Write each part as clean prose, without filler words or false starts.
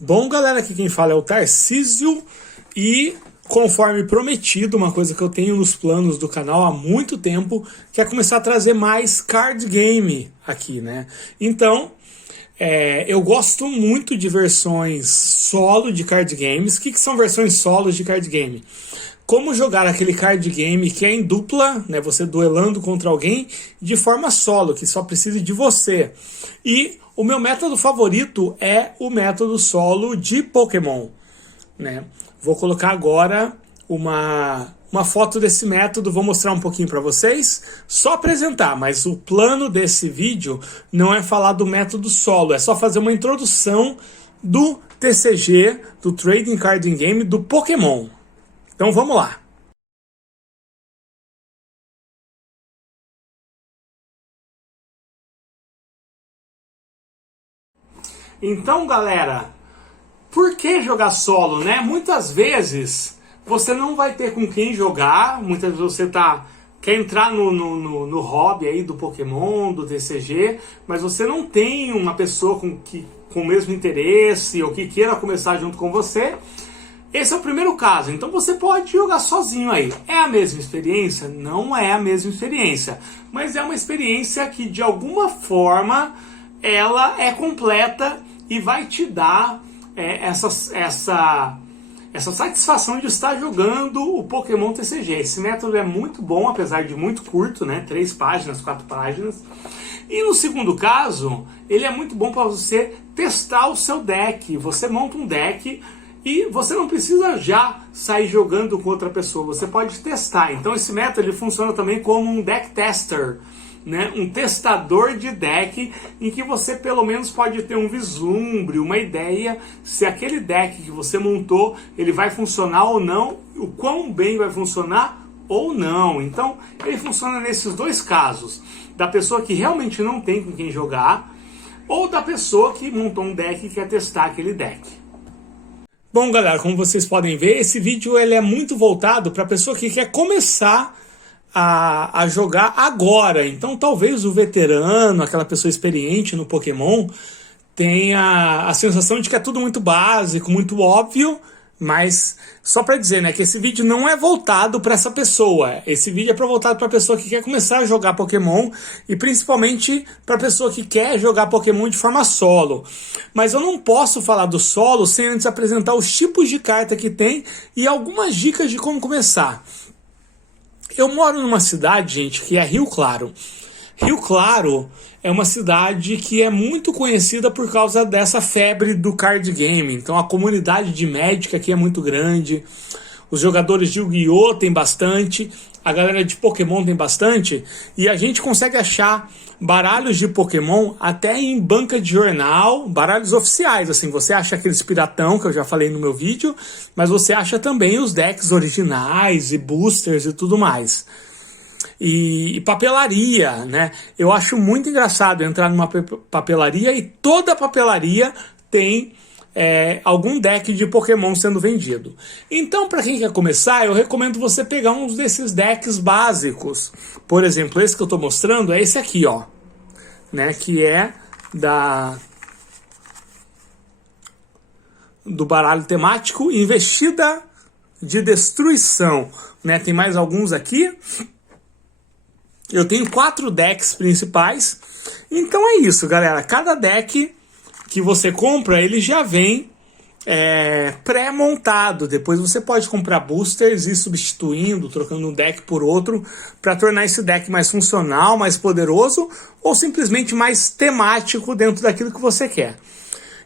Bom, galera, aqui quem fala é o Tarcísio e, conforme prometido, uma coisa que eu tenho nos planos do canal há muito tempo, que é começar a trazer mais card game aqui, né? Então, eu gosto muito de versões solo de card games. O que são versões solos de card game? Como jogar aquele card game que é em dupla, né, você duelando contra alguém de forma solo, que só precisa de você. E o meu método favorito é o método solo de Pokémon, né? Vou colocar agora uma foto desse método, vou mostrar um pouquinho para vocês, só apresentar, mas o plano desse vídeo não é falar do método solo, é só fazer uma introdução do TCG, do Trading Card Game do Pokémon. Então vamos lá. Então, galera, por que jogar solo, né? Muitas vezes você não vai ter com quem jogar, muitas vezes você quer entrar no hobby aí do Pokémon, do TCG, mas você não tem uma pessoa com o mesmo interesse ou que queira começar junto com você. Esse é o primeiro caso, então você pode jogar sozinho aí. É a mesma experiência? Não é a mesma experiência, mas é uma experiência que de alguma forma ela é completa e vai te dar essa satisfação de estar jogando o Pokémon TCG. Esse método é muito bom, apesar de muito curto, né? 3 páginas, 4 páginas. E no segundo caso, ele é muito bom para você testar o seu deck. Você monta um deck e você não precisa já sair jogando com outra pessoa, você pode testar. Então esse método ele funciona também como um deck tester, né? Um testador de deck em que você pelo menos pode ter um vislumbre, uma ideia se aquele deck que você montou ele vai funcionar ou não, o quão bem vai funcionar ou não. Então ele funciona nesses dois casos, da pessoa que realmente não tem com quem jogar ou da pessoa que montou um deck e quer testar aquele deck. Bom, galera, como vocês podem ver, esse vídeo ele é muito voltado para a pessoa que quer começar a jogar agora. Então talvez o veterano, aquela pessoa experiente no Pokémon, tenha a sensação de que é tudo muito básico, muito óbvio, mas só para dizer, né, que esse vídeo não é voltado para essa pessoa. Esse vídeo é voltado para a pessoa que quer começar a jogar Pokémon e principalmente para a pessoa que quer jogar Pokémon de forma solo. Mas eu não posso falar do solo sem antes apresentar os tipos de carta que tem e algumas dicas de como começar. Eu moro numa cidade, gente, que é Rio Claro. Rio Claro é uma cidade que é muito conhecida por causa dessa febre do card game. Então a comunidade de Magic aqui é muito grande, os jogadores de Yu-Gi-Oh! Tem bastante, a galera de Pokémon tem bastante, e a gente consegue achar baralhos de Pokémon até em banca de jornal, baralhos oficiais, assim, você acha aqueles piratão que eu já falei no meu vídeo, mas você acha também os decks originais e boosters e tudo mais. E papelaria, né? Eu acho muito engraçado entrar numa papelaria e toda papelaria tem algum deck de Pokémon sendo vendido. Então, para quem quer começar, eu recomendo você pegar um desses decks básicos. Por exemplo, esse que eu estou mostrando é esse aqui, ó, né? Que é do baralho temático Investida de Destruição, né? Tem mais alguns aqui. Eu tenho 4 decks principais. Então é isso, galera. Cada deck que você compra, ele já vem pré-montado. Depois você pode comprar boosters e ir substituindo, trocando um deck por outro, para tornar esse deck mais funcional, mais poderoso, ou simplesmente mais temático dentro daquilo que você quer.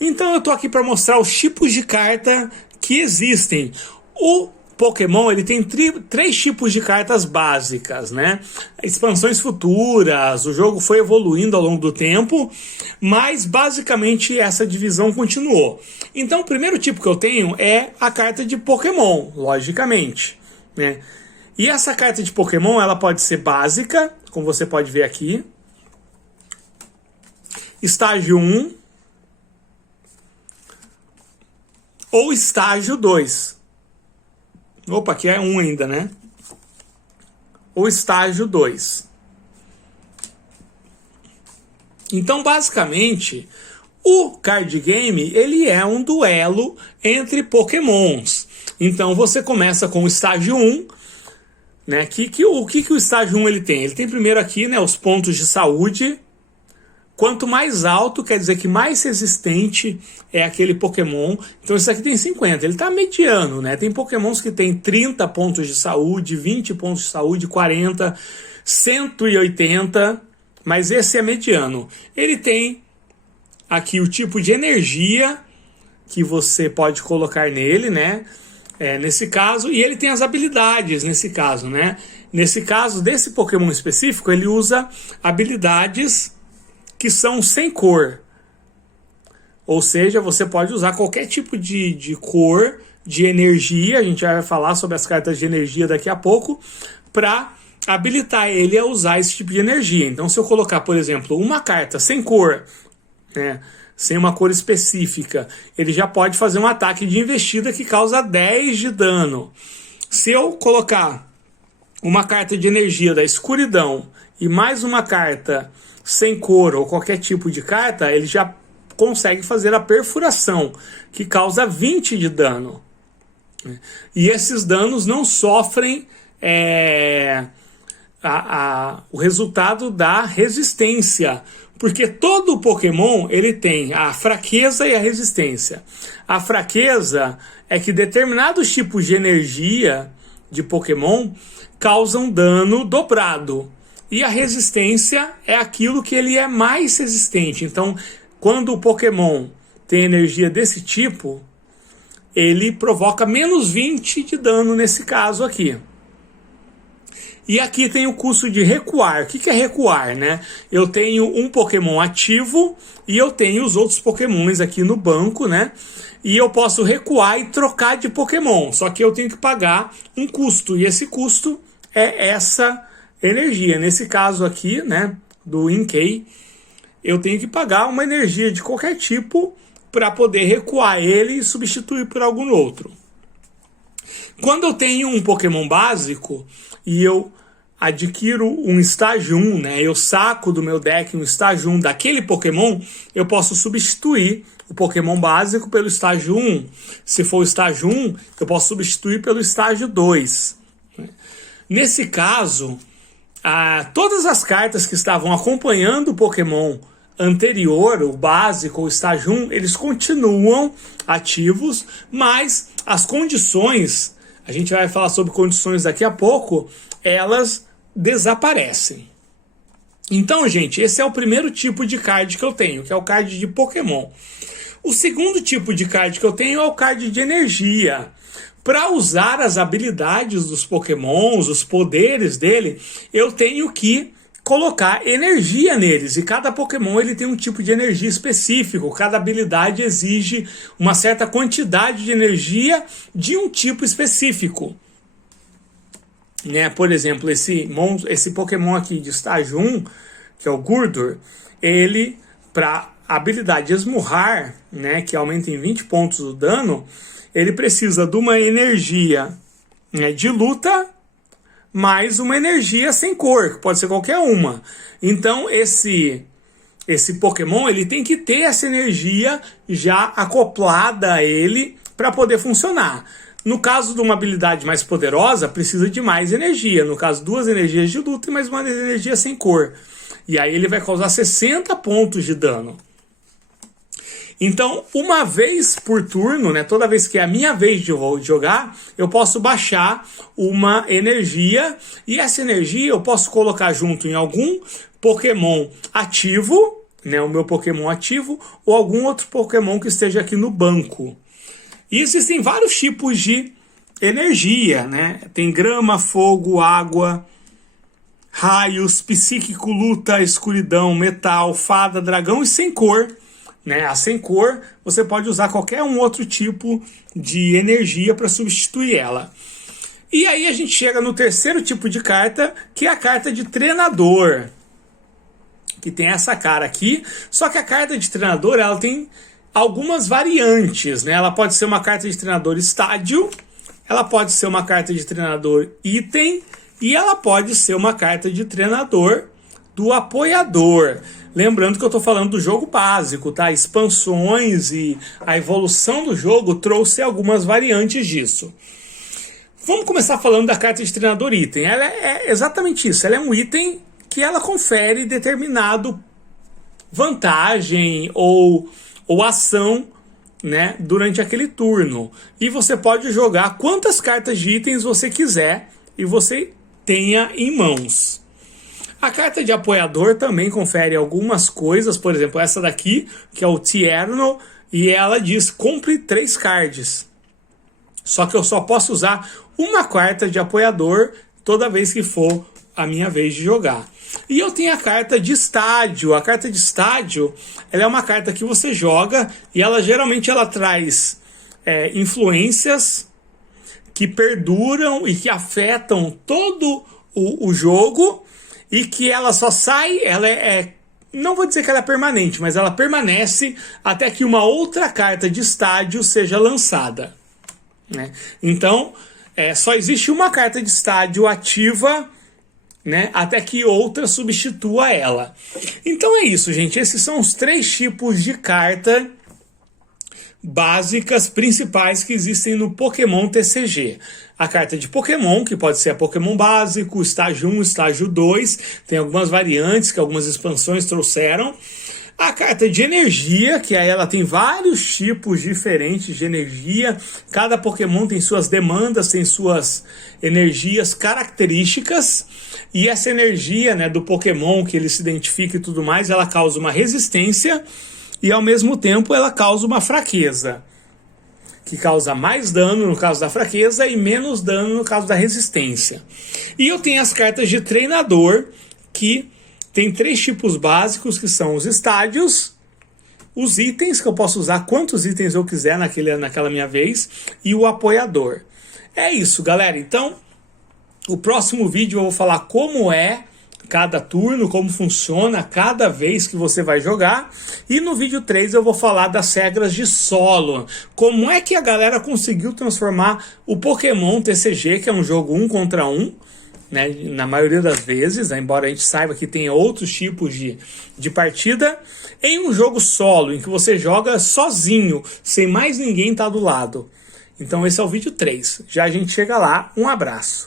Então eu tô aqui para mostrar os tipos de carta que existem. O Pokémon ele tem 3 tipos de cartas básicas, né? Expansões futuras, o jogo foi evoluindo ao longo do tempo, mas basicamente essa divisão continuou. Então o primeiro tipo que eu tenho é a carta de Pokémon, logicamente, né? E essa carta de Pokémon ela pode ser básica, como você pode ver aqui, estágio 1 ou estágio 2. Opa, aqui é 1 ainda, né? O estágio 2. Então, basicamente, O card game, ele é um duelo entre pokémons. Então você começa com o estágio 1, né? O que o estágio 1 ele tem? Ele tem primeiro aqui, né, os pontos de saúde. Quanto mais alto, quer dizer que mais resistente é aquele Pokémon. Então esse aqui tem 50, ele está mediano, né? Tem Pokémons que tem 30 pontos de saúde, 20 pontos de saúde, 40, 180, mas esse é mediano. Ele tem aqui o tipo de energia que você pode colocar nele, né? Nesse caso, e ele tem as habilidades nesse caso, né? Nesse caso, desse Pokémon específico, ele usa habilidades que são sem cor. Ou seja, você pode usar qualquer tipo de cor, de energia, a gente vai falar sobre as cartas de energia daqui a pouco, para habilitar ele a usar esse tipo de energia. Então, se eu colocar, por exemplo, uma carta sem cor, né, sem uma cor específica, ele já pode fazer um ataque de investida que causa 10 de dano. Se eu colocar uma carta de energia da escuridão e mais uma carta sem cor ou qualquer tipo de carta, ele já consegue fazer a perfuração, que causa 20 de dano. E esses danos não sofrem o resultado da resistência, porque todo Pokémon ele tem a fraqueza e a resistência. A fraqueza é que determinados tipos de energia de Pokémon causam dano dobrado. E a resistência é aquilo que ele é mais resistente. Então, quando o Pokémon tem energia desse tipo, ele provoca menos 20 de dano nesse caso aqui. E aqui tem o custo de recuar. O que é recuar, né? Eu tenho um Pokémon ativo e eu tenho os outros Pokémons aqui no banco, né? E eu posso recuar e trocar de Pokémon. Só que eu tenho que pagar um custo. E esse custo é essa energia. Nesse caso aqui, né, do Inkay, eu tenho que pagar uma energia de qualquer tipo para poder recuar ele e substituir por algum outro. Quando eu tenho um Pokémon básico e eu adquiro um estágio 1, né, eu saco do meu deck um estágio 1 daquele Pokémon, eu posso substituir o Pokémon básico pelo estágio 1. Se for o estágio 1, eu posso substituir pelo estágio 2. Nesse caso, todas as cartas que estavam acompanhando o Pokémon anterior, o básico, o estágio 1, eles continuam ativos, mas as condições, a gente vai falar sobre condições daqui a pouco, elas desaparecem. Então, gente, esse é o primeiro tipo de card que eu tenho, que é o card de Pokémon. O segundo tipo de card que eu tenho é o card de energia. Para usar as habilidades dos Pokémons, os poderes dele, eu tenho que colocar energia neles. E cada Pokémon ele tem um tipo de energia específico. Cada habilidade exige uma certa quantidade de energia de um tipo específico. Né? Por exemplo, esse Pokémon aqui de estágio 1, que é o Gurdurr, ele, para a habilidade esmurrar, né, que aumenta em 20 pontos o dano, ele precisa de uma energia, né, de luta mais uma energia sem cor, que pode ser qualquer uma. Então esse Pokémon ele tem que ter essa energia já acoplada a ele para poder funcionar. No caso de uma habilidade mais poderosa, precisa de mais energia. No caso, 2 energias de luta e mais uma energia sem cor. E aí ele vai causar 60 pontos de dano. Então, uma vez por turno, né, toda vez que é a minha vez de jogar, eu posso baixar uma energia. E essa energia eu posso colocar junto em algum Pokémon ativo, né, o meu Pokémon ativo, ou algum outro Pokémon que esteja aqui no banco. E existem vários tipos de energia, né? Tem grama, fogo, água, raios, psíquico, luta, escuridão, metal, fada, dragão e sem cor. Né? A sem cor, você pode usar qualquer um outro tipo de energia para substituir ela. E aí a gente chega no terceiro tipo de carta, que é a carta de treinador. Que tem essa cara aqui, só que a carta de treinador ela tem algumas variantes, né? Ela pode ser uma carta de treinador estádio, ela pode ser uma carta de treinador item e ela pode ser uma carta de treinador do apoiador. Lembrando que eu estou falando do jogo básico, tá? Expansões e a evolução do jogo trouxe algumas variantes disso. Vamos começar falando da carta de treinador item. Ela é exatamente isso, ela é um item que ela confere determinado vantagem ou ação, né, durante aquele turno. E você pode jogar quantas cartas de itens você quiser e você tenha em mãos. A carta de apoiador também confere algumas coisas, por exemplo, essa daqui, que é o Tierno, e ela diz compre 3 cards. Só que eu só posso usar uma carta de apoiador toda vez que for a minha vez de jogar. E eu tenho a carta de estádio. A carta de estádio, ela é uma carta que você joga e ela geralmente ela traz influências que perduram e que afetam todo o jogo, e que ela só sai, não vou dizer que ela é permanente, mas ela permanece até que uma outra carta de estádio seja lançada, né? Então, só existe uma carta de estádio ativa, né, até que outra substitua ela. Então é isso, gente. Esses são os 3 tipos de carta básicas principais que existem no Pokémon TCG. A carta de Pokémon, que pode ser a Pokémon básico, estágio 1, estágio 2, tem algumas variantes que algumas expansões trouxeram. A carta de energia, que aí ela tem vários tipos diferentes de energia. Cada Pokémon tem suas demandas, tem suas energias características. E essa energia, né, do Pokémon, que ele se identifica e tudo mais, ela causa uma resistência e ao mesmo tempo ela causa uma fraqueza, que causa mais dano no caso da fraqueza e menos dano no caso da resistência. E eu tenho as cartas de treinador, que tem 3 tipos básicos, que são os estádios, os itens, que eu posso usar quantos itens eu quiser naquela minha vez, e o apoiador. É isso, galera. Então, o próximo vídeo eu vou falar como é cada turno, como funciona cada vez que você vai jogar. E no vídeo 3 eu vou falar das regras de solo. Como é que a galera conseguiu transformar o Pokémon TCG, que é um jogo 1 contra 1, né, na maioria das vezes, né, embora a gente saiba que tem outros tipos de partida, em um jogo solo, em que você joga sozinho, sem mais ninguém estar do lado. Então esse é o vídeo 3. Já a gente chega lá. Um abraço.